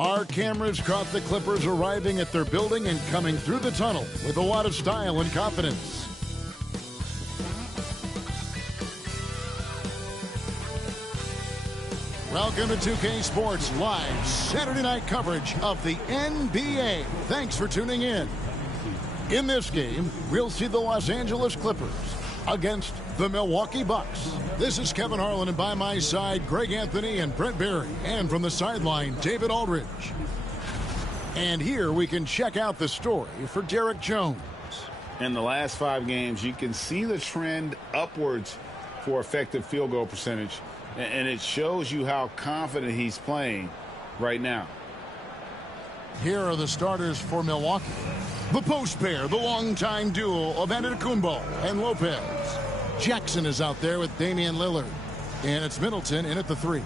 Our cameras caught the Clippers arriving at their building and coming through the tunnel with a lot of style and confidence. Welcome to 2K Sports Live Saturday night coverage of the NBA. Thanks for tuning in. In this game, we'll see the Los Angeles Clippers against the Milwaukee Bucks. This is Kevin Harlan, and by my side, Greg Anthony and Brent Barry. And from the sideline, David Aldridge. And here we can check out the story for Derek Jones. In the last 5 games, you can see the trend upwards for effective field goal percentage. And it shows you how confident he's playing right now. Here are the starters for Milwaukee. The post pair, the longtime duo of Antetokounmpo and Lopez. Jackson is out there with Damian Lillard. And it's Middleton in at the 3.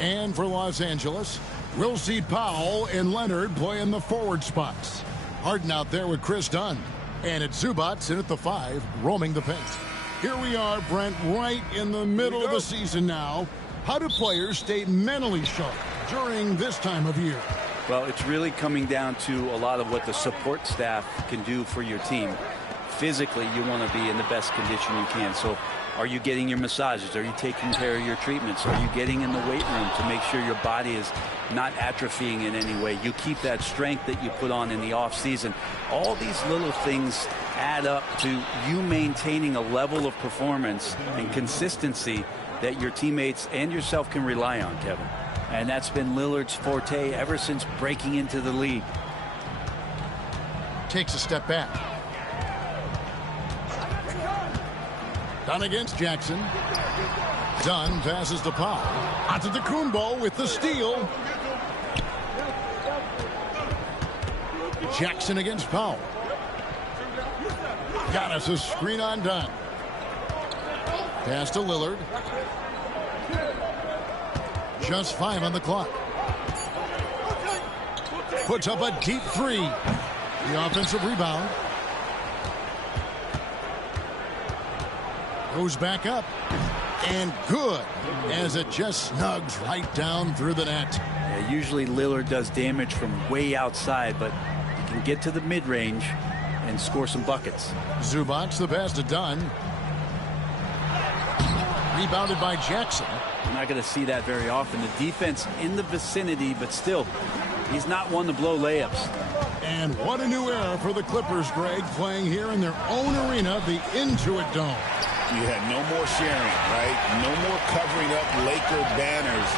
And for Los Angeles, we'll see Powell and Leonard play in the forward spots. Harden out there with Chris Dunn. And it's Zubac in at the 5, roaming the paint. Here we are, Brent, right in the middle of the season now. How do players stay mentally sharp during this time of year? Well, it's really coming down to a lot of what the support staff can do for your team. Physically, you want to be in the best condition you can. So are you getting your massages? Are you taking care of your treatments? Are you getting in the weight room to make sure your body is not atrophying in any way? You keep that strength that you put on in the off season. All these little things add up to you maintaining a level of performance and consistency that your teammates and yourself can rely on, Kevin. And that's been Lillard's forte ever since breaking into the league. Takes a step back. Dunn against Jackson. Dunn passes to Powell. Antetokounmpo with the steal. Jackson against Powell. Got us a screen on Dunn. Pass to Lillard. Just 5 on the clock. Puts up a deep 3. The offensive rebound. Goes back up. And good, as it just snugs right down through the net. Yeah, usually Lillard does damage from way outside, but he can get to the mid-range and score some buckets. Zubac, the pass to Dunn. Rebounded by Jackson. You're not going to see that very often. The defense in the vicinity, but still, he's not one to blow layups. And what a new era for the Clippers, Greg, playing here in their own arena, the Intuit Dome. You had no more sharing, right? No more covering up Laker banners.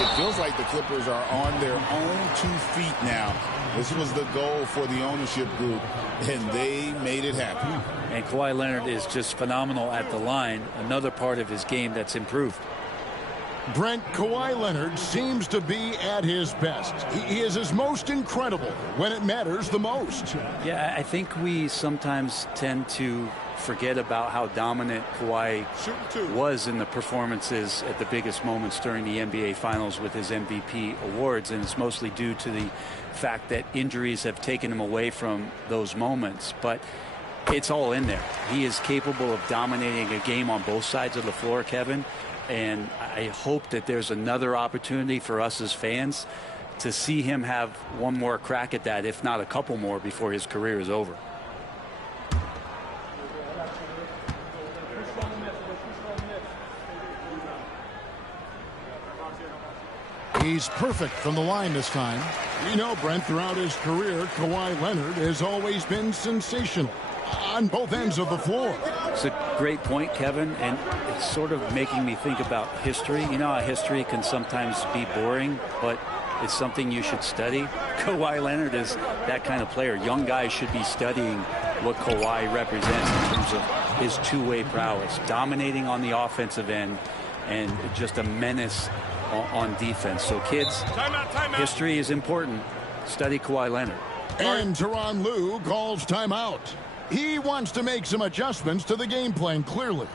It feels like the Clippers are on their own 2 feet now. This was the goal for the ownership group, and they made it happen. And Kawhi Leonard is just phenomenal at the line. Another part of his game that's improved. Brent, Kawhi Leonard seems to be at his best. He is his most incredible when it matters the most. Yeah, I think we sometimes tend to forget about how dominant Kawhi was in the performances at the biggest moments during the NBA Finals with his MVP awards, and it's mostly due to the fact that injuries have taken him away from those moments. But it's all in there. He is capable of dominating a game on both sides of the floor, Kevin, and I hope that there's another opportunity for us as fans to see him have one more crack at that, if not a couple more, before his career is over. He's perfect from the line this time. We know, Brent, throughout his career, Kawhi Leonard has always been sensational on both ends of the floor. It's a great point, Kevin, and it's sort of making me think about history. You know how history can sometimes be boring, but it's something you should study. Kawhi Leonard is that kind of player. Young guys should be studying what Kawhi represents in terms of his two-way prowess, dominating on the offensive end, and just a menace on defense. So kids, history is important. Study Kawhi Leonard. And Tyronn Lue calls timeout. He wants to make some adjustments to the game plan, clearly.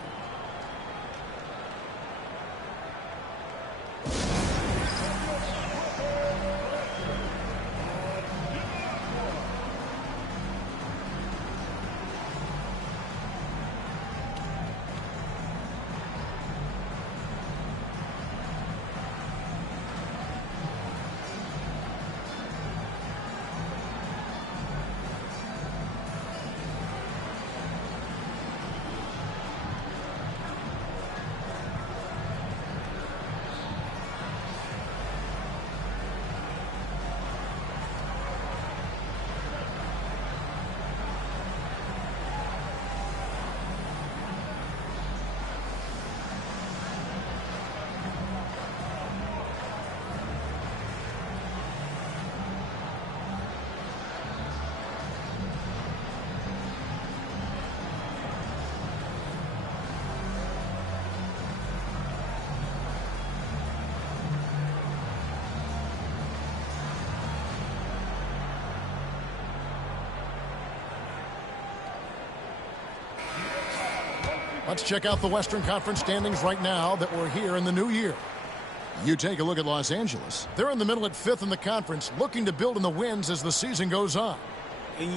Let's check out the Western Conference standings right now that we're here in the new year. You take a look at Los Angeles. They're in the middle at 5th in the conference, looking to build in the wins as the season goes on.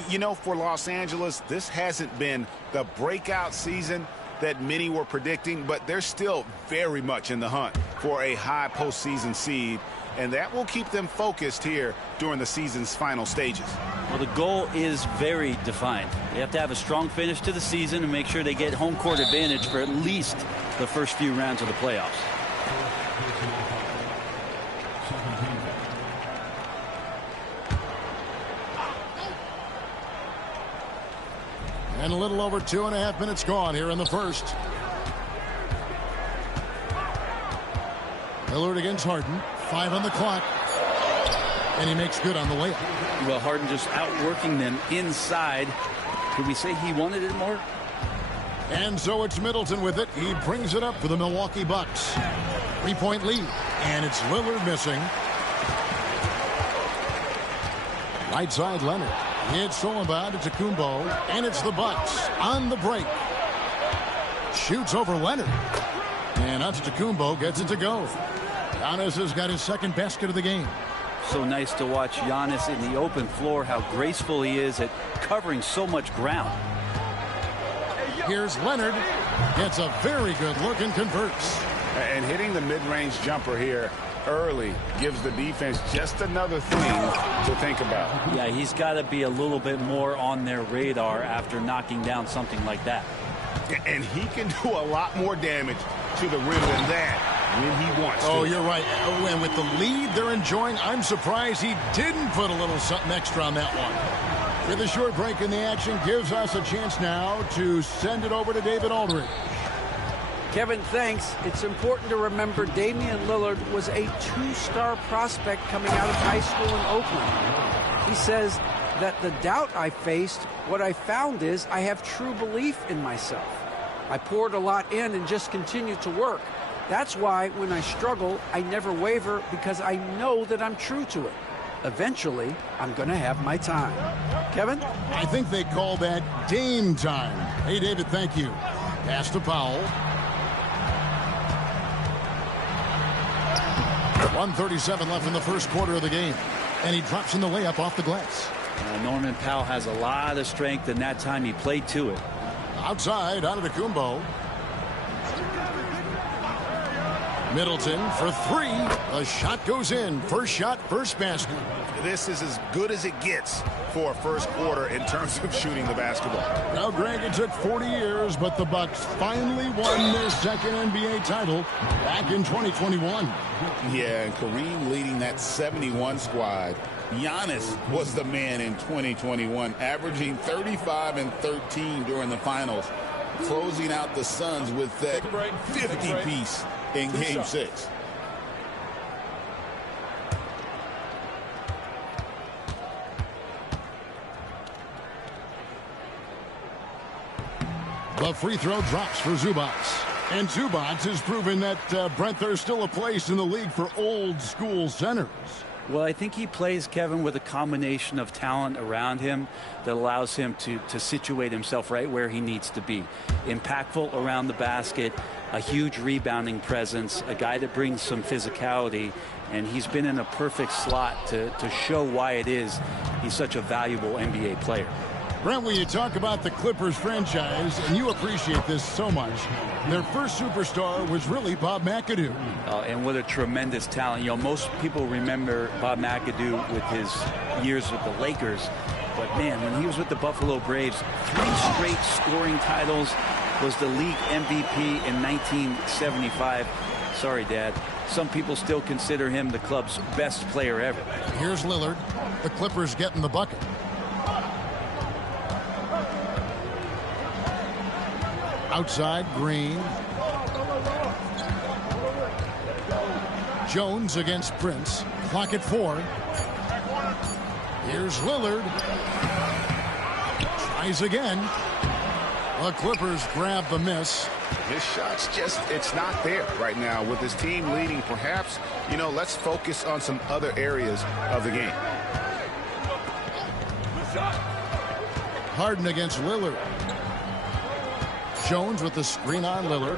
You know, for Los Angeles, this hasn't been the breakout season that many were predicting, but they're still very much in the hunt for a high postseason seed, and that will keep them focused here during the season's final stages. Well, the goal is very defined. They have to have a strong finish to the season and make sure they get home court advantage for at least the first few rounds of the playoffs. And a little over 2.5 minutes gone here in the first. Lillard against Harden. 5 on the clock. And he makes good on the layup. Well, Harden just outworking them inside. Could we say he wanted it more? And so it's Middleton with it. He brings it up for the Milwaukee Bucks. 3-point lead. And it's Lillard missing. Right side, Leonard. It's stolen by Antetokounmpo, and it's the Bucks on the break. Shoots over Leonard. And Antetokounmpo gets it to go. Giannis has got his second basket of the game. So nice to watch Giannis in the open floor, how graceful he is at covering so much ground. Here's Leonard. Gets a very good look and converts. And hitting the mid-range jumper here early gives the defense just another thing to think about. Yeah, he's got to be a little bit more on their radar after knocking down something like that. And he can do a lot more damage to the rim than that when he wants to. Oh, you're right. And with the lead they're enjoying, I'm surprised he didn't put a little something extra on that one. With a short break in the action, gives us a chance now to send it over to David Aldridge. Kevin, thanks. It's important to remember Damian Lillard was a 2-star prospect coming out of high school in Oakland. He says that the doubt I faced, what I found is I have true belief in myself. I poured a lot in and just continued to work. That's why when I struggle, I never waver because I know that I'm true to it. Eventually, I'm going to have my time. Kevin? I think they call that Dame time. Hey, David, thank you. Pass to Powell. 1:37 left in the first quarter of the game. And he drops in the layup off the glass. Norman Powell has a lot of strength, and that time he played to it. Outside, Antetokounmpo. Middleton for 3. The shot goes in. First shot, first basket. This is as good as it gets for a first quarter in terms of shooting the basketball. Now, Greg, it took 40 years, but the Bucks finally won their second NBA title back in 2021. Yeah, and Kareem leading that 71 squad. Giannis was the man in 2021, averaging 35 and 13 during the finals, closing out the Suns with that 50-piece in Game 6. The free throw drops for Zubac. And Zubac has proven that, Brent, there's still a place in the league for old-school centers. Well, I think he plays, Kevin, with a combination of talent around him that allows him to situate himself right where he needs to be. Impactful around the basket, a huge rebounding presence, a guy that brings some physicality, and he's been in a perfect slot to show why it is he's such a valuable NBA player. Brent, when you talk about the Clippers franchise, and you appreciate this so much, their first superstar was really Bob McAdoo. And what a tremendous talent. You know, most people remember Bob McAdoo with his years with the Lakers. But, man, when he was with the Buffalo Braves, 3 straight scoring titles, was the league MVP in 1975. Sorry, Dad. Some people still consider him the club's best player ever. Here's Lillard. The Clippers getting the bucket. Outside, Green. Jones against Prince. Clock at 4. Here's Lillard. Tries again. The Clippers grab the miss. His shot's just, it's not there right now with his team leading. Perhaps, you know, let's focus on some other areas of the game. Harden against Lillard. Jones with the screen on Lillard.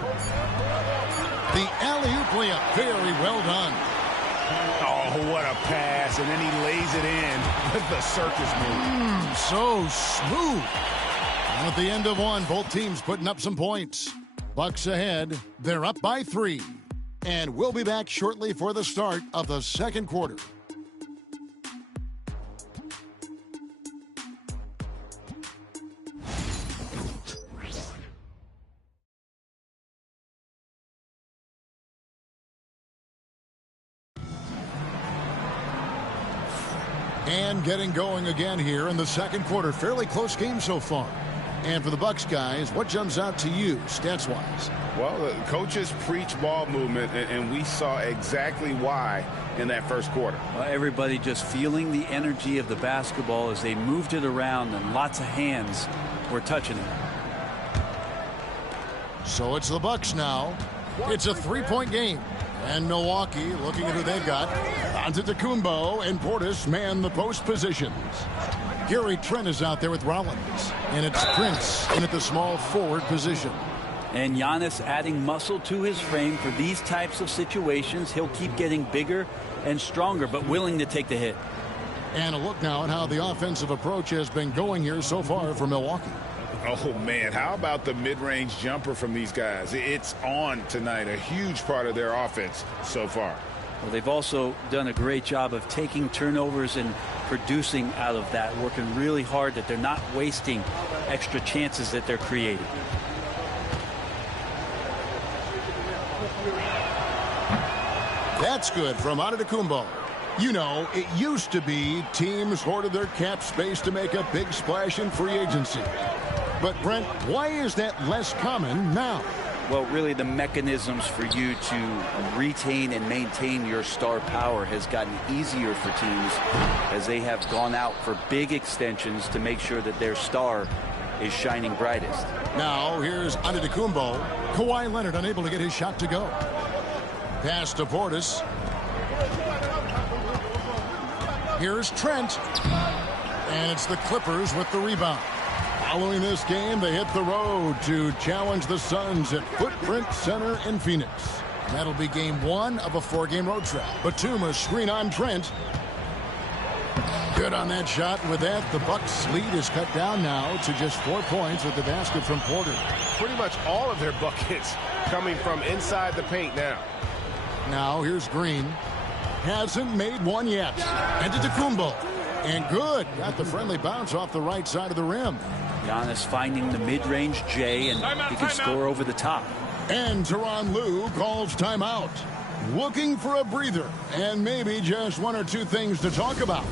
The alley-oop layup, very well done. Oh, what a pass, and then he lays it in with the circus move. So smooth. And at the end of one, both teams putting up some points. Bucks ahead. They're up by 3. And we'll be back shortly for the start of the second quarter. And getting going again here in the second quarter. Fairly close game so far. And for the Bucks guys, what jumps out to you stats-wise? Well, the coaches preach ball movement, and we saw exactly why in that first quarter. Well, everybody just feeling the energy of the basketball as they moved it around, and lots of hands were touching it. So it's the Bucks now. It's a 3-point game. And Milwaukee, looking at who they've got, Antetokounmpo and Portis man the post positions. Gary Trent is out there with Rollins. And it's Prince in at the small forward position. And Giannis adding muscle to his frame for these types of situations. He'll keep getting bigger and stronger, but willing to take the hit. And a look now at how the offensive approach has been going here so far for Milwaukee. Oh, man, how about the mid-range jumper from these guys? It's on tonight, a huge part of their offense so far. Well, they've also done a great job of taking turnovers and producing out of that, working really hard that they're not wasting extra chances that they're creating. That's good from Antetokounmpo. You know, it used to be teams hoarded their cap space to make a big splash in free agency. But, Brent, why is that less common now? Well, really the mechanisms for you to retain and maintain your star power has gotten easier for teams as they have gone out for big extensions to make sure that their star is shining brightest. Now, here's Antetokounmpo. Kawhi Leonard unable to get his shot to go. Pass to Portis. Here's Trent. And it's the Clippers with the rebound. Following this game, they hit the road to challenge the Suns at Footprint Center in Phoenix. That'll be game 1 of a 4-game road trip. Batum screen on Trent. Good on that shot. And with that, the Bucks lead is cut down now to just 4 points with the basket from Porter. Pretty much all of their buckets coming from inside the paint now. Now here's Green. Hasn't made one yet. Antetokounmpo. And good. Got the friendly bounce off the right side of the rim. Giannis finding the mid-range J, and he can score over the top. And Tyronn Lue calls timeout. Looking for a breather and maybe just 1 or 2 things to talk about.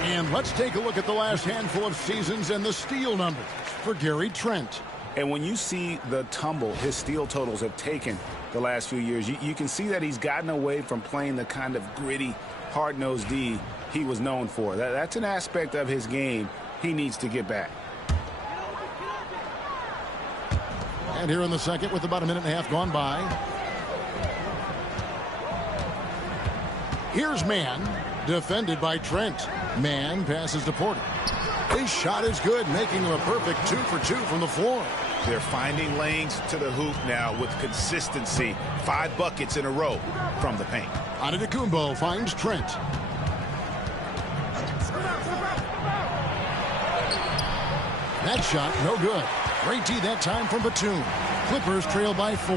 And let's take a look at the last handful of seasons and the steal numbers for Gary Trent. And when you see the tumble his steal totals have taken the last few years, you can see that he's gotten away from playing the kind of gritty, hard-nosed D he was known for. That's an aspect of his game he needs to get back. And here in the second with about 1.5 minutes gone by. Here's Mann, defended by Trent. Mann passes to Porter. His shot is good, making him a perfect 2 for 2 from the floor. They're finding lanes to the hoop now with consistency. 5 buckets in a row from the paint. Antetokounmpo finds Trent. That shot, no good. Great D that time from Batum. Clippers trail by 4.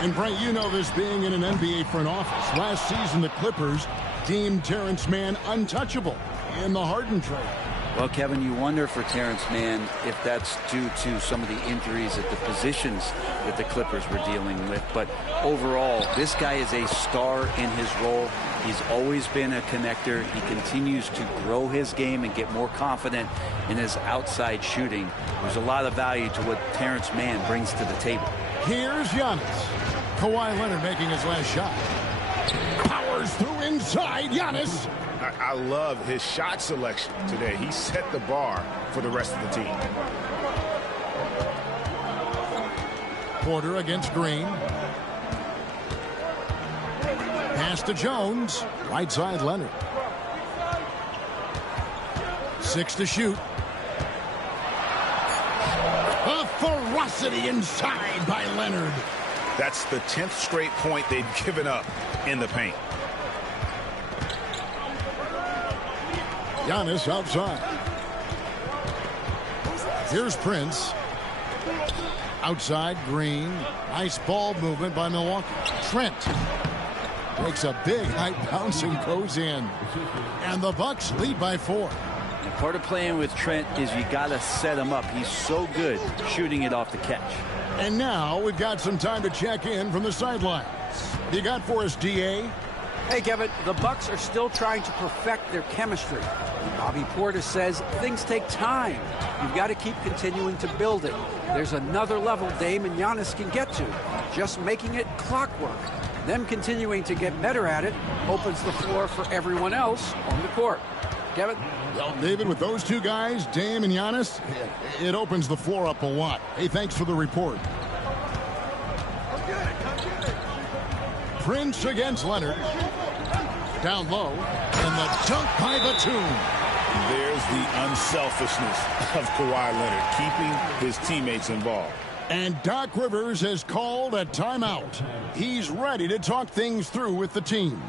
And Brent, you know this being in an NBA front office. Last season, the Clippers deemed Terrence Mann untouchable in the Harden trade. Well, Kevin, you wonder for Terrence Mann if that's due to some of the injuries at the positions that the Clippers were dealing with. But overall, this guy is a star in his role. He's always been a connector. He continues to grow his game and get more confident in his outside shooting. There's a lot of value to what Terrence Mann brings to the table. Here's Giannis. Kawhi Leonard making his last shot. Powers through inside. Giannis. I love his shot selection today. He set the bar for the rest of the team. Porter against Green. Pass to Jones. Right side Leonard. 6 to shoot. A ferocity inside by Leonard. That's the 10th straight point they've given up in the paint. Giannis outside. Here's Prince. Outside Green. Nice ball movement by Milwaukee. Trent makes a big high bounce and goes in. And the Bucks lead by 4. And part of playing with Trent is you got to set him up. He's so good shooting it off the catch. And now we've got some time to check in from the sidelines. You got for us, DA? Hey, Kevin, the Bucks are still trying to perfect their chemistry. Bobby Portis says things take time. You've got to keep continuing to build it. There's another level Dame and Giannis can get to. Just making it clockwork. Them continuing to get better at it opens the floor for everyone else on the court. Kevin? Well, David, with those two guys, Dame and Giannis, it opens the floor up a lot. Hey, thanks for the report. Prince against Leonard. Down low. And the dunk by Batum. There's the unselfishness of Kawhi Leonard, keeping his teammates involved. And Doc Rivers has called a timeout. He's ready to talk things through with the team.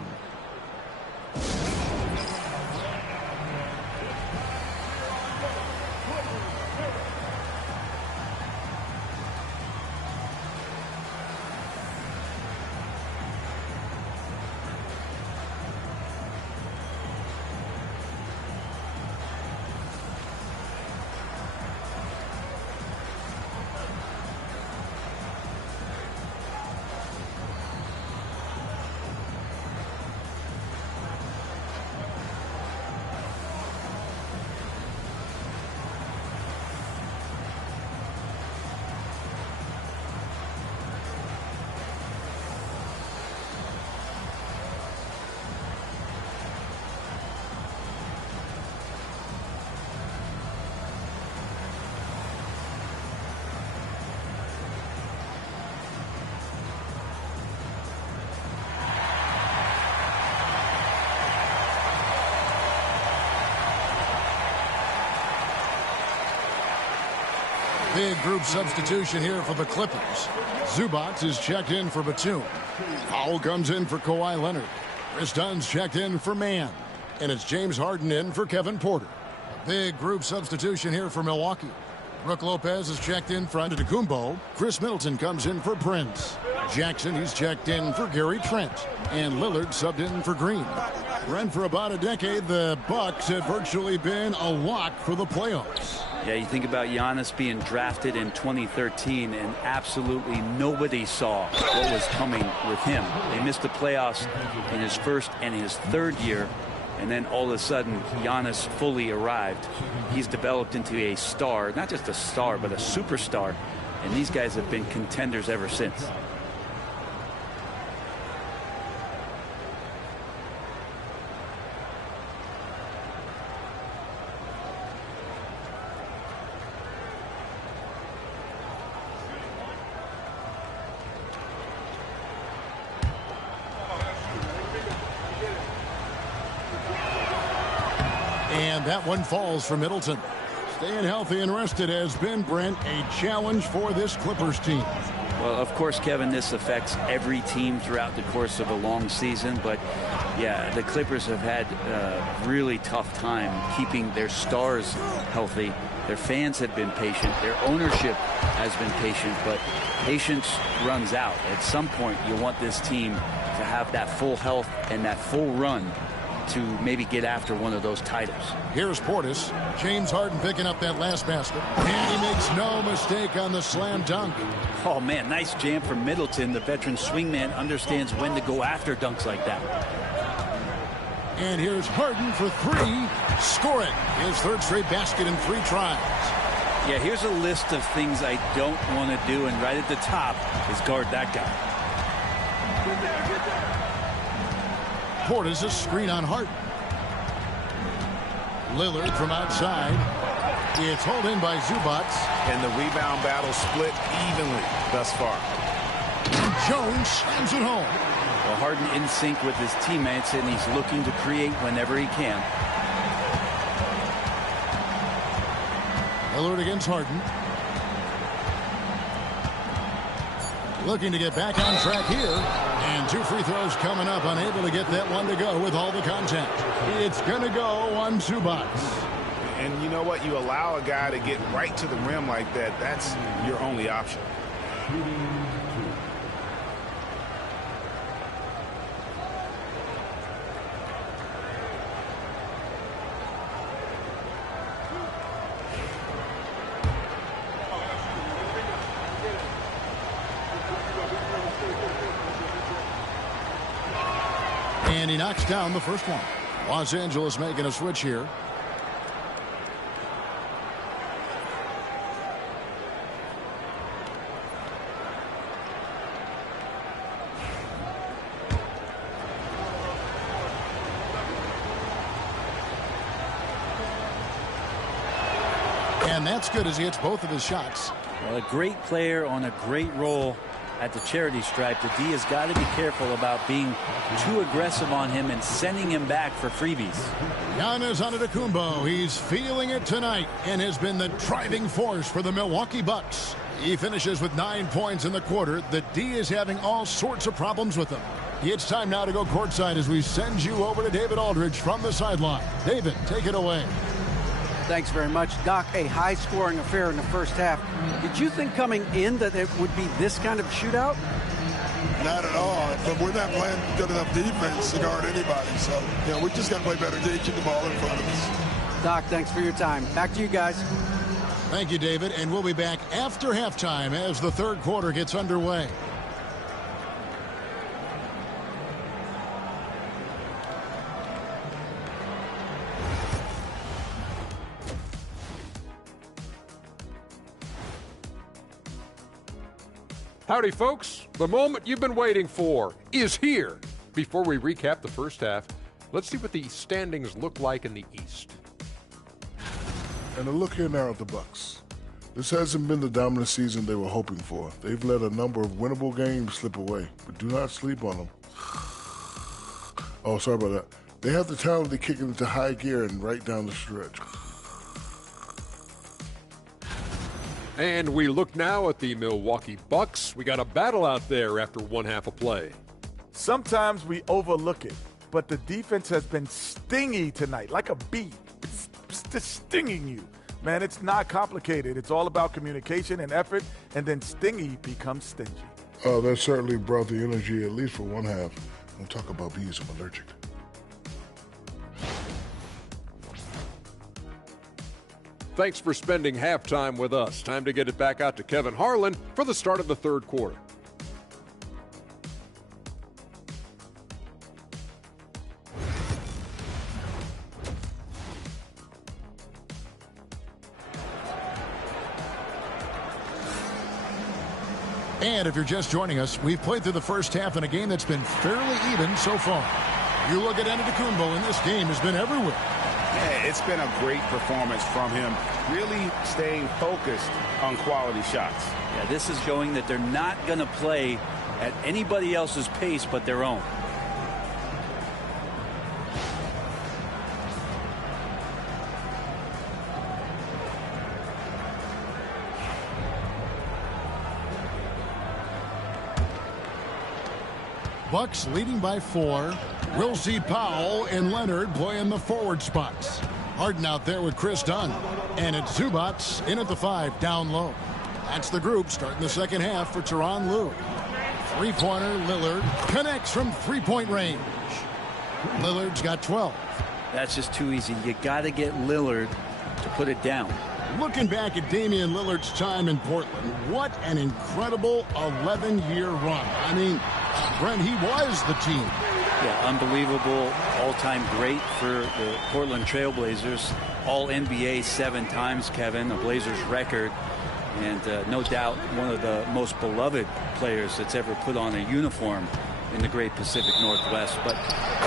Big group substitution here for the Clippers. Zubac is checked in for Batum. Powell comes in for Kawhi Leonard. Chris Dunn's checked in for Mann. And it's James Harden in for Kevin Porter. Big group substitution here for Milwaukee. Brook Lopez is checked in for Antetokounmpo. Chris Middleton comes in for Prince. Jackson, he's checked in for Gary Trent. And Lillard subbed in for Green. Brent, for about a decade, the Bucks have virtually been a lock for the playoffs. Yeah, you think about Giannis being drafted in 2013, and absolutely nobody saw what was coming with him. They missed the playoffs in his first and his third year, and then all of a sudden, Giannis fully arrived. He's developed into a star, not just a star, but a superstar, and these guys have been contenders ever since. And that one falls for Middleton. Staying healthy and rested has been, Brent, a challenge for this Clippers team. Well, of course, Kevin, this affects every team throughout the course of a long season, but Yeah, the Clippers have had a really tough time keeping their stars healthy. Their fans have been patient. Their ownership has been patient, but patience runs out. At some point, you want this team to have that full health and that full run to maybe get after one of those titles. Here's Portis. James Harden picking up that last basket. And he makes no mistake on the slam dunk. Oh, man, nice jam from Middleton. The veteran swingman understands when to go after dunks like that. And here's Harden for three, scoring his third straight basket in 3 tries. Yeah, here's a list of things I don't want to do, and right at the top is guard that guy. Portis a screen on Harden. Lillard from outside. It's hauled in by Zubac. And the rebound battle split evenly thus far. Jones slams it home. Well, Harden in sync with his teammates, and he's looking to create whenever he can. Lillard against Harden. Looking to get back on track here. And 2 free throws coming up. Unable to get that one to go with all the contact. It's going to go on Zubac. And you know what? You allow a guy to get right to the rim like that. That's your only option. And he knocks down the first one. Los Angeles making a switch here. And that's good as he hits both of his shots. Well, a great player on a great role at the charity stripe. The D has got to be careful about being too aggressive on him and sending him back for freebies. Giannis Antetokounmpo, he's feeling it tonight and has been the driving force for the Milwaukee Bucks. He finishes with 9 points in the quarter. The D is having all sorts of problems with him. It's time now to go courtside as we send you over to David Aldridge from the sideline. David, take it away. Thanks very much, Doc. A high-scoring affair in the first half. Did you think coming in that it would be this kind of shootout? Not at all. But we're not playing good enough defense to guard anybody. So, we just got to play better to keep the ball in front of us. Doc, thanks for your time. Back to you guys. Thank you, David. And we'll be back after halftime as the third quarter gets underway. Howdy, folks. The moment you've been waiting for is here. Before we recap the first half, let's see what the standings look like in the East. And a look here now at the Bucks. This hasn't been the dominant season they were hoping for. They've let a number of winnable games slip away, but do not sleep on them. Oh, sorry about that. They have the talent to kick it into high gear and right down the stretch. And we look now at the Milwaukee Bucks. We got a battle out there after one half of play. Sometimes we overlook it, but the defense has been stingy tonight, like a bee. It's just stinging you. Man, it's not complicated. It's all about communication and effort, and then stingy becomes stingy. Oh, that certainly brought the energy, at least for one half. Don't talk about bees, I'm allergic. Thanks for spending halftime with us. Time to get it back out to Kevin Harlan for the start of the third quarter. And if you're just joining us, we've played through the first half in a game that's been fairly even so far. You look at Antetokounmpo, and this game has been everywhere. Yeah, it's been a great performance from him, really staying focused on quality shots. Yeah, this is showing that they're not going to play at anybody else's pace but their own. Bucks leading by 4. We'll see Powell and Leonard play in the forward spots. Harden out there with Chris Dunn. And it's Zubats in at the 5, down low. That's the group starting the second half for Tyronn Lue. Three-pointer, Lillard connects from three-point range. Lillard's got 12. That's just too easy. You got to get Lillard to put it down. Looking back at Damian Lillard's time in Portland, what an incredible 11-year run. I mean, Brent, he was the team. Yeah, unbelievable, all-time great for the Portland Trailblazers. All-NBA 7 times, Kevin, a Blazers record. And no doubt one of the most beloved players that's ever put on a uniform in the great Pacific Northwest. But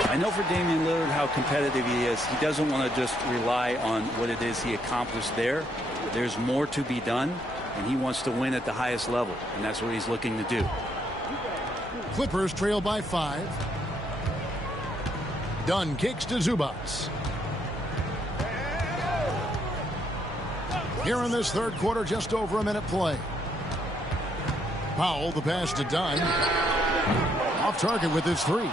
I know for Damian Lillard how competitive he is. He doesn't want to just rely on what it is he accomplished there. There's more to be done, and he wants to win at the highest level, and that's what he's looking to do. Clippers trail by 5. Dunn kicks to Zubats. Here in this third quarter, just over a minute play. Powell, the pass to Dunn. Off target with his 3.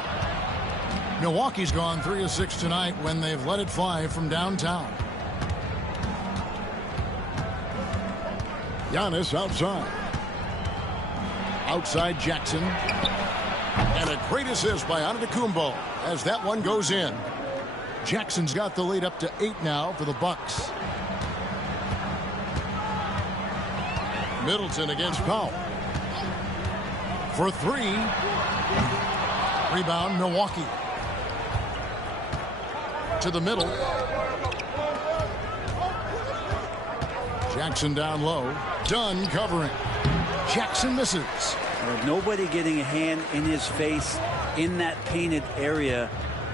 Milwaukee's gone 3 of 6 tonight when they've let it fly from downtown. Giannis outside. Outside Jackson. And a great assist by Antetokounmpo as that one goes in. Jackson's got the lead up to 8 now for the Bucks. Middleton against Powell. For 3. Rebound, Milwaukee. To the middle. Jackson down low. Dunn covering. Jackson misses. Nobody getting a hand in his face in that painted area.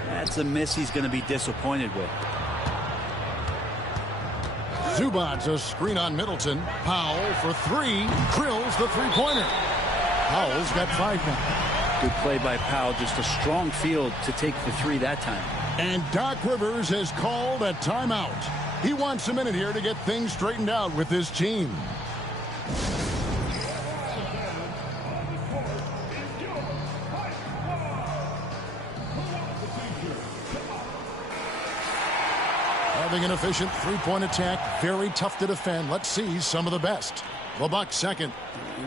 That's a miss he's going to be disappointed with. Zubats a screen on Middleton. Powell for 3. Drills the three-pointer. Powell's got 5 now. Good play by Powell. Just a strong field to take the 3 that time. And Doc Rivers has called a timeout. He wants a minute here to get things straightened out with his team. Having an efficient three-point attack, very tough to defend. Let's see some of the best. The Bucks second.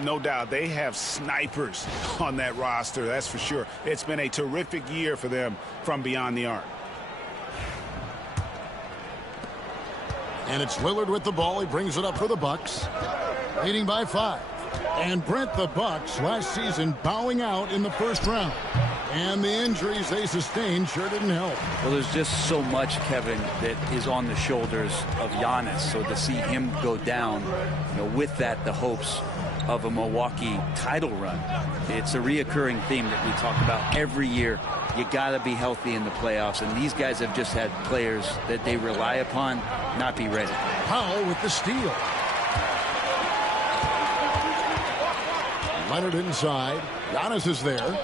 No doubt they have snipers on that roster, that's for sure. It's been a terrific year for them from beyond the arc. And it's Lillard with the ball. He brings it up for the Bucks. Leading by 5. And Brent, the Bucks last season bowing out in the first round. And the injuries they sustained sure didn't help. Well, there's just so much, Kevin, that is on the shoulders of Giannis. So to see him go down, with that, the hopes of a Milwaukee title run. It's a reoccurring theme that we talk about every year. You got to be healthy in the playoffs, and these guys have just had players that they rely upon not be ready. Powell with the steal. Leonard inside. Giannis is there.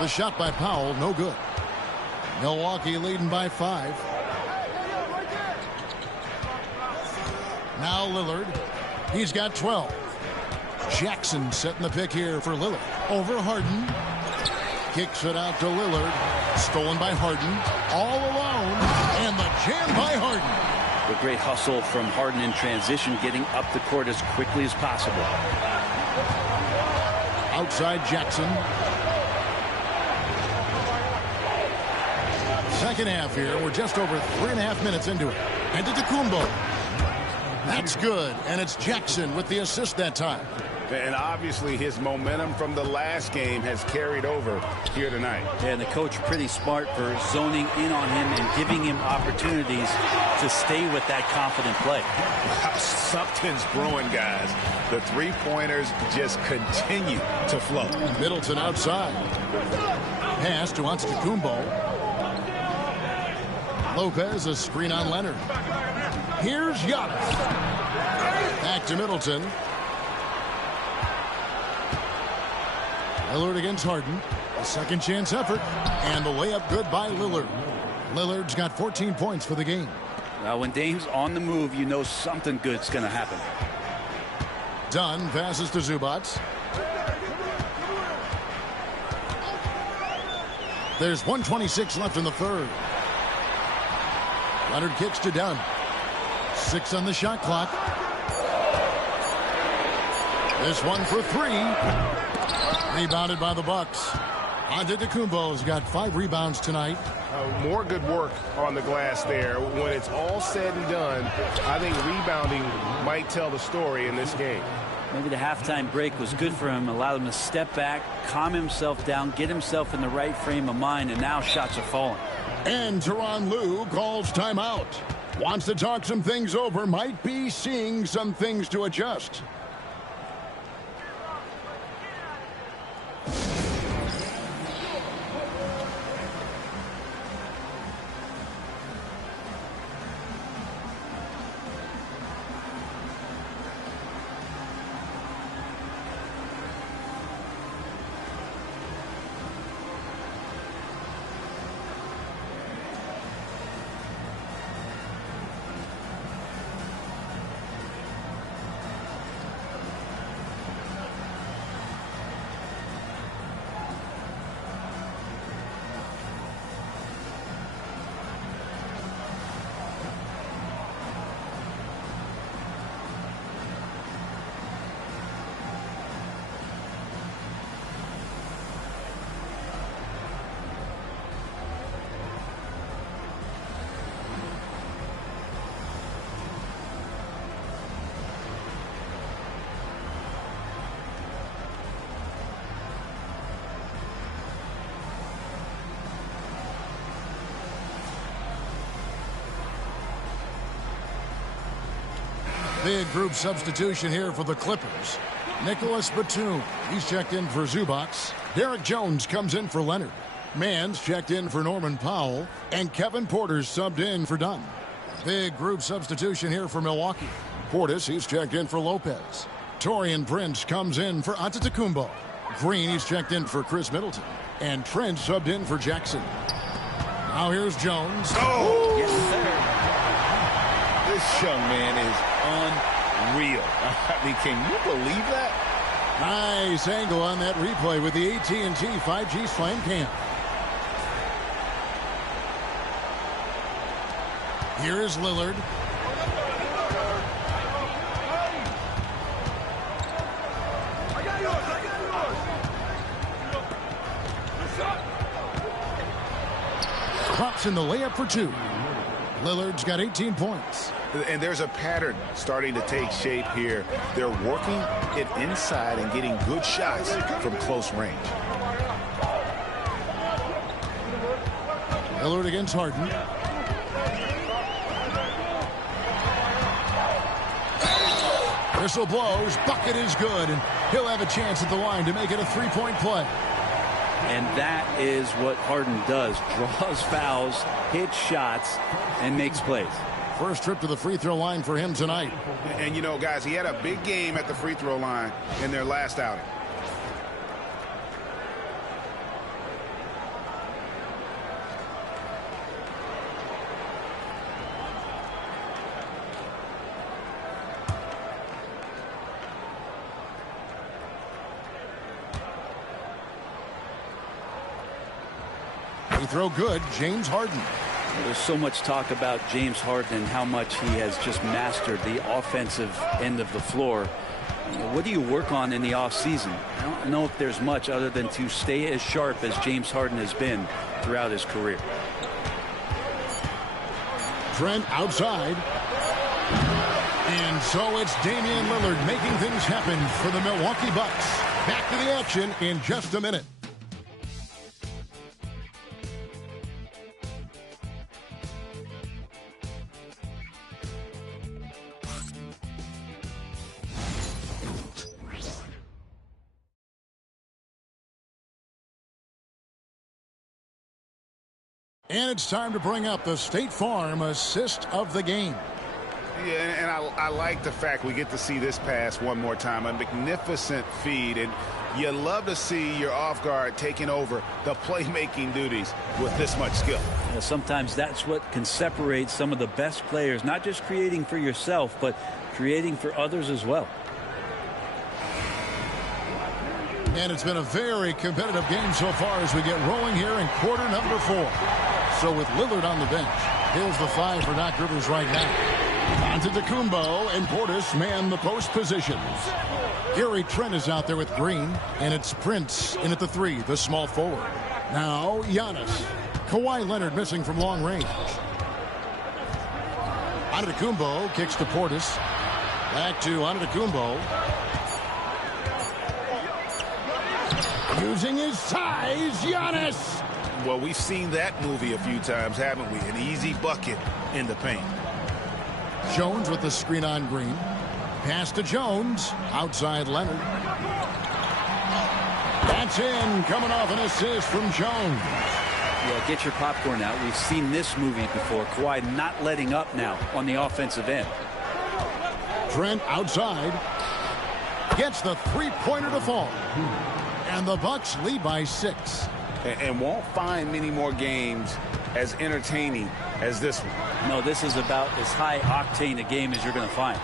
The shot by Powell, no good. Milwaukee leading by 5. Now Lillard. He's got 12. Jackson setting the pick here for Lillard. Over Harden. Kicks it out to Lillard. Stolen by Harden. All alone. And the jam by Harden. The great hustle from Harden in transition, getting up the court as quickly as possible. Outside Jackson. Second half here. We're just over 3.5 minutes into it. Antetokounmpo. That's good. And it's Jackson with the assist that time. And obviously his momentum from the last game has carried over here tonight. And the coach pretty smart for zoning in on him and giving him opportunities to stay with that confident play. Something's brewing, guys. The three-pointers just continue to flow. Middleton outside. Pass to Antetokounmpo. Lopez, a screen on Leonard. Here's Giannis. Back to Middleton. Lillard against Harden. A second chance effort. And the layup good by Lillard. Lillard's got 14 points for the game. Now, when Dame's on the move, you know something good's going to happen. Dunn passes to Zubats. There's 1:26 left in the third. Leonard kicks to Dunn. 6 on the shot clock. This one for 3. Rebounded by the Bucks. Antetokounmpo's got 5 rebounds tonight. More good work on the glass there. When it's all said and done, I think rebounding might tell the story in this game. Maybe the halftime break was good for him, allowed him to step back, calm himself down, get himself in the right frame of mind, and now shots are falling. And Tyronn Lue calls timeout. Wants to talk some things over, might be seeing some things to adjust. Big group substitution here for the Clippers. Nicholas Batum, he's checked in for Zubac. Derek Jones comes in for Leonard. Mann's checked in for Norman Powell. And Kevin Porter's subbed in for Dunn. Big group substitution here for Milwaukee. Portis, he's checked in for Lopez. Taurean Prince comes in for Antetokounmpo. Green, he's checked in for Chris Middleton. And Trent subbed in for Jackson. Now here's Jones. Oh! Yes, sir. This young man is unreal. I mean, can you believe that? Nice angle on that replay with the AT&T 5G Slam Cam. Here is Lillard. Pops in the layup for 2. Lillard's got 18 points. And there's a pattern starting to take shape here. They're working it inside and getting good shots from close range. Lillard against Harden. Whistle blows. Bucket is good. And he'll have a chance at the line to make it a 3-point play. And that is what Harden does. Draws fouls, hits shots, and makes plays. First trip to the free throw line for him tonight. And, you know, guys, he had a big game at the free throw line in their last outing. Free throw good, James Harden. There's so much talk about James Harden and how much he has just mastered the offensive end of the floor. You know, what do you work on in the offseason? I don't know if there's much other than to stay as sharp as James Harden has been throughout his career. Trent outside. And so it's Damian Lillard making things happen for the Milwaukee Bucks. Back to the action in just a minute. And it's time to bring up the State Farm assist of the game. Yeah, and I like the fact we get to see this pass one more time. A magnificent feed, and you love to see your off guard taking over the playmaking duties with this much skill. Yeah, sometimes that's what can separate some of the best players, not just creating for yourself, but creating for others as well. And it's been a very competitive game so far as we get rolling here in quarter number 4. So with Lillard on the bench, here's the 5 for Doc Rivers right now. Antetokounmpo and Portis man the post positions. Gary Trent is out there with Green, and it's Prince in at the 3, the small forward. Now Giannis. Kawhi Leonard missing from long range. Antetokounmpo kicks to Portis. Back to Antetokounmpo. Using his size, Giannis. Well, we've seen that movie a few times, haven't we? An easy bucket in the paint. Jones with the screen on Green. Pass to Jones. Outside Leonard. That's in. Coming off an assist from Jones. Yeah, get your popcorn out. We've seen this movie before. Kawhi not letting up now on the offensive end. Trent outside. Gets the three-pointer to fall. And the Bucks lead by 6. And won't find many more games as entertaining as this one. No, this is about as high-octane a game as you're going to find.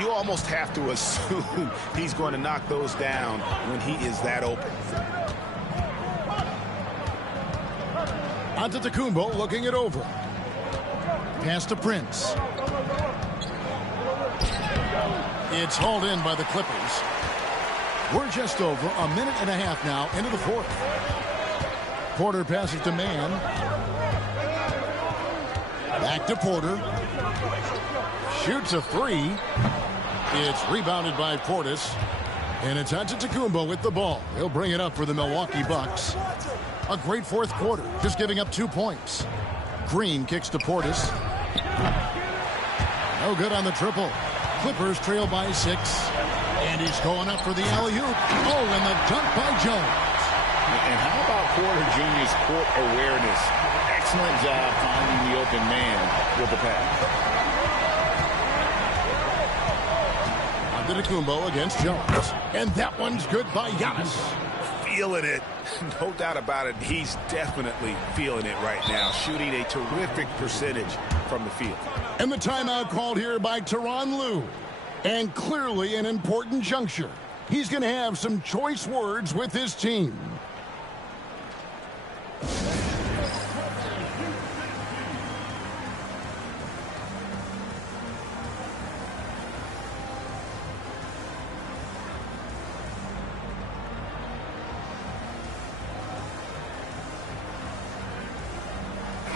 You almost have to assume he's going to knock those down when he is that open. Antetokounmpo looking it over. Pass to Prince. It's hauled in by the Clippers. We're just over a minute and a half now into the 4th. Porter passes to Mann. Back to Porter. Shoots a 3. It's rebounded by Portis. And it's Antetokounmpo with the ball. He'll bring it up for the Milwaukee Bucks. A great 4th quarter, just giving up 2 points. Green kicks to Portis. No good on the triple. Clippers trail by 6. And he's going up for the alley-oop. Oh, and the dunk by Jones. And how about Porter Jr.'s court awareness? Excellent job finding the open man with the pass. Antetokounmpo against Jones. And that one's good by Giannis. Feeling it. No doubt about it. He's definitely feeling it right now. Shooting a terrific percentage from the field. And the timeout called here by Tyronn Lue. And clearly an important juncture. He's going to have some choice words with his team.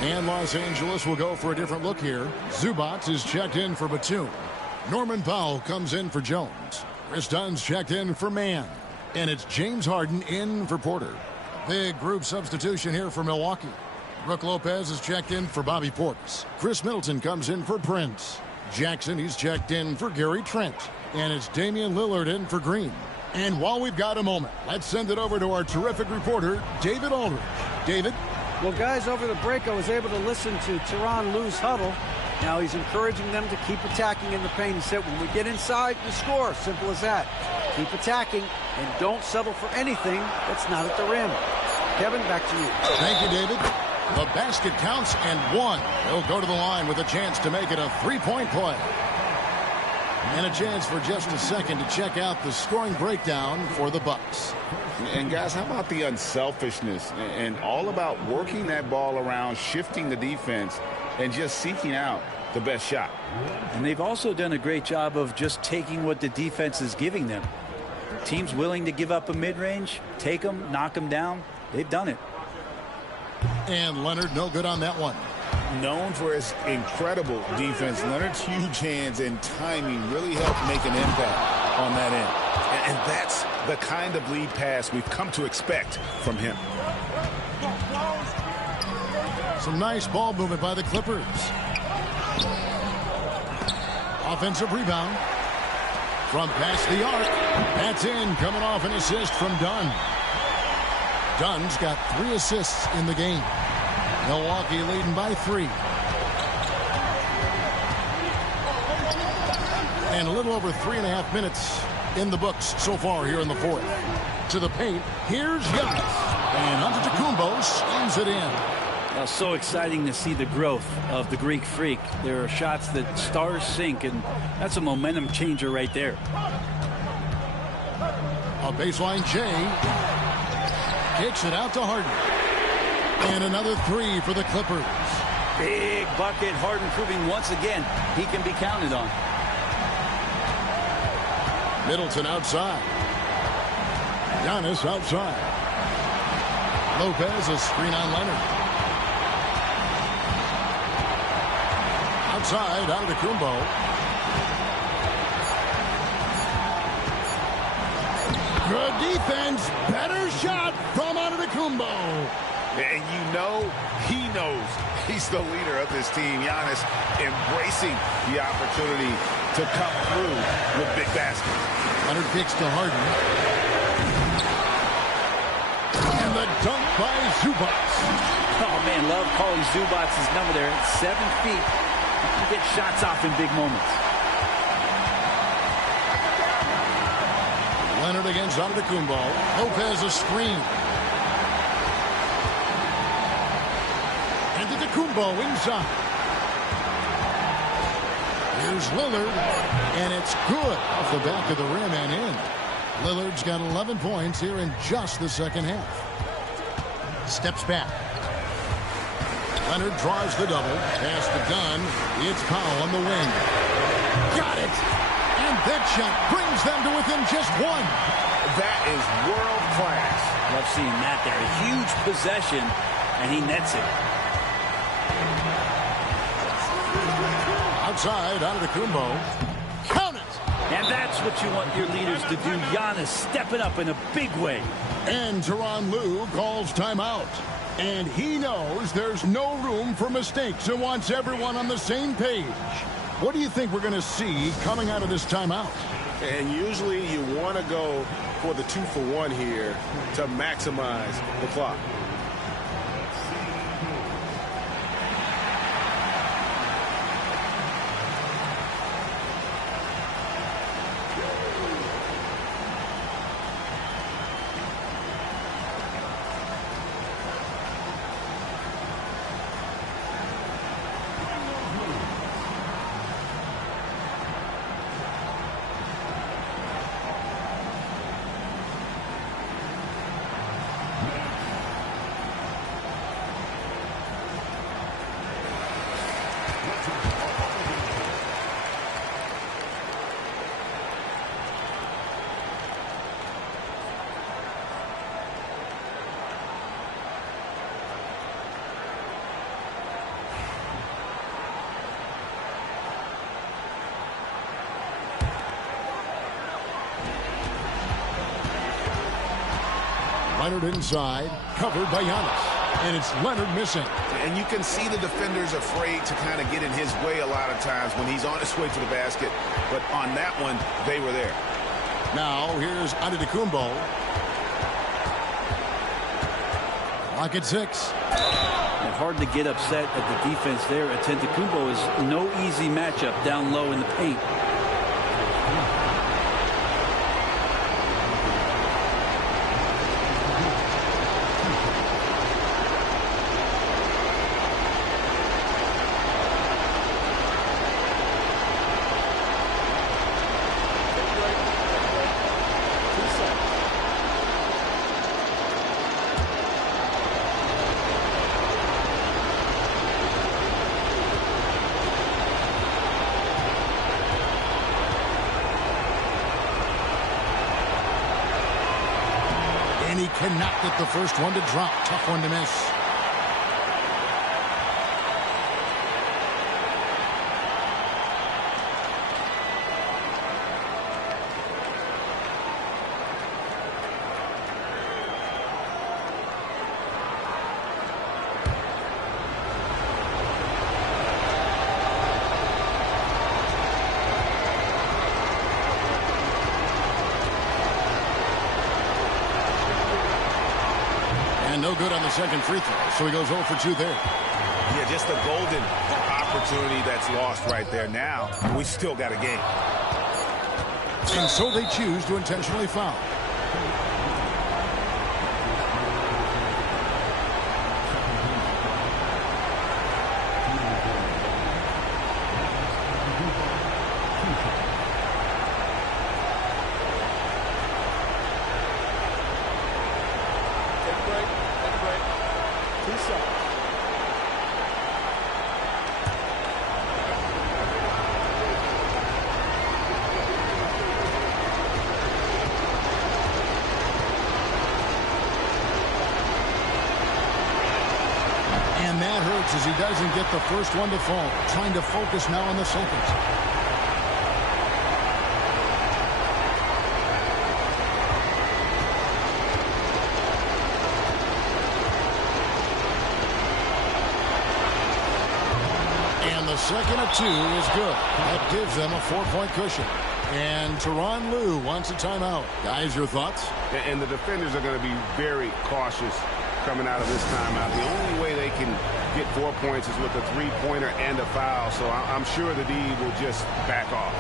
And Los Angeles will go for a different look here. Zubac is checked in for Batum. Norman Powell comes in for Jones. Chris Dunn's checked in for Mann. And it's James Harden in for Porter. Big group substitution here for Milwaukee. Brook Lopez is checked in for Bobby Portis. Chris Middleton comes in for Prince. Jackson, he's checked in for Gary Trent. And it's Damian Lillard in for Green. And while we've got a moment, let's send it over to our terrific reporter, David Aldridge. David? Well, guys, over the break, I was able to listen to Tyronn Lue's huddle. Now he's encouraging them to keep attacking in the paint. He said, when we get inside, we score. Simple as that. Keep attacking and don't settle for anything that's not at the rim. Kevin, back to you. Thank you, David. The basket counts and 1. He'll go to the line with a chance to make it a three-point play. And a chance for just a second to check out the scoring breakdown for the Bucks. And guys, how about the unselfishness and all about working that ball around, shifting the defense, and just seeking out the best shot. And they've also done a great job of just taking what the defense is giving them. Teams willing to give up a mid-range, take them, knock them down. They've done it. And Leonard, no good on that one. Known for his incredible defense, Leonard's huge hands and timing really helped make an impact on that end. And that's the kind of lead pass we've come to expect from him. Some nice ball movement by the Clippers. Offensive rebound. From past the arc. That's in, coming off an assist from Dunn. Dunn's got 3 assists in the game. Milwaukee leading by 3. And a little over 3.5 minutes in the books so far here in the 4th. To the paint, here's Giannis. And Antetokounmpo slams it in. So exciting to see the growth of the Greek Freak. There are shots that stars sink, and that's a momentum changer right there. A baseline J. Kicks it out to Harden. And another three for the Clippers. Big bucket. Harden proving once again he can be counted on. Middleton outside. Giannis outside. Lopez, a screen on Leonard. Outside, Antetokounmpo. Good defense. Better shot from Antetokounmpo. And you know he knows he's the leader of this team. Giannis embracing the opportunity to come through with big baskets. Leonard kicks to Harden. And the dunk by Zubac. Oh, man, love calling Zubac's number there. At 7 feet, he can get shots off in big moments. Leonard against Antetokounmpo. Lopez a screen. Antetokounmpo inside. Here's Lillard, and it's good off the back of the rim and in. Lillard's got 11 points here in just the second half. Steps back. Leonard draws the double. Pass to Dunn. It's Powell on the wing. Got it! And that shot brings them to within just one. That is world class. Love seeing that there. A huge possession, and he nets it. Outside, Antetokounmpo. Count it! And that's what you want your leaders to do. Giannis stepping up in a big way. And Tyronn Lue calls timeout. And he knows there's no room for mistakes and wants everyone on the same page. What do you think we're going to see coming out of this timeout? And usually you want to go for the 2-for-1 here to maximize the clock. Leonard inside, covered by Giannis. And it's Leonard missing. And you can see the defenders afraid to kind of get in his way a lot of times when he's on his way to the basket. But on that one, they were there. Now, here's Antetokounmpo. Clock at 6. And hard to get upset at the defense there. Antetokounmpo is no easy matchup down low in the paint. And he cannot get the first one to drop. Tough one to miss. No good on the second free throw, so he goes 0 for 2 there. Yeah, just a golden opportunity that's lost right there. Now, we still got a game. And so they choose to intentionally foul. 2 seconds. And that hurts as he doesn't get the first one to fall. Trying to focus now on the second. And the second of 2 is good. That gives them a 4-point cushion. And Tyronn Lue wants a timeout. Guys, your thoughts? And the defenders are going to be very cautious coming out of this timeout. The only way they can get 4 points is with a 3-pointer and a foul, so I'm sure the D will just back off.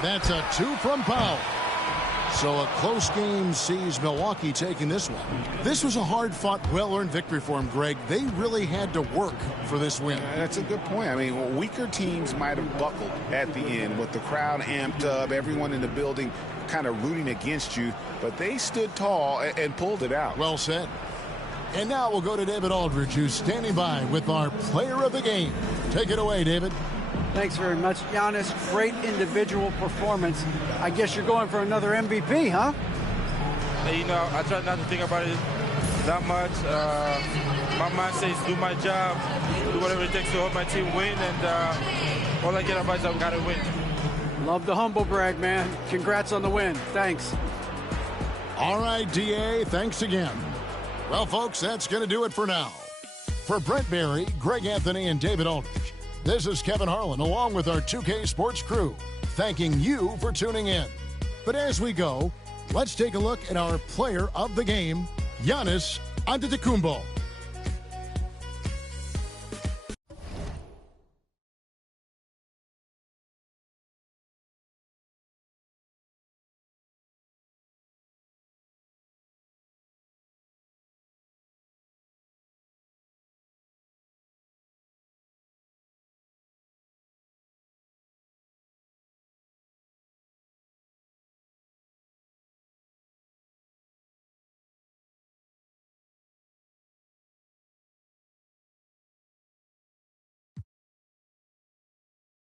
That's a 2 from Powell. So a close game sees Milwaukee taking this one. This was a hard-fought, well-earned victory for them, Greg. They really had to work for this win. That's a good point. I mean, weaker teams might have buckled at the end with the crowd amped up, everyone in the building kind of rooting against you, but they stood tall and pulled it out. Well said. And now we'll go to David Aldridge, who's standing by with our player of the game. Take it away, David. Thanks very much, Giannis. Great individual performance. I guess you're going for another MVP, huh? You know, I try not to think about it that much. My mind says do my job, do whatever it takes to help my team win, and all I get about is I've got to win. Love the humble brag, man. Congrats on the win. Thanks. All right, DA, thanks again. Well, folks, that's going to do it for now. For Brent Barry, Greg Anthony, and David Aldridge, this is Kevin Harlan, along with our 2K Sports crew, thanking you for tuning in. But as we go, let's take a look at our player of the game, Giannis Antetokounmpo.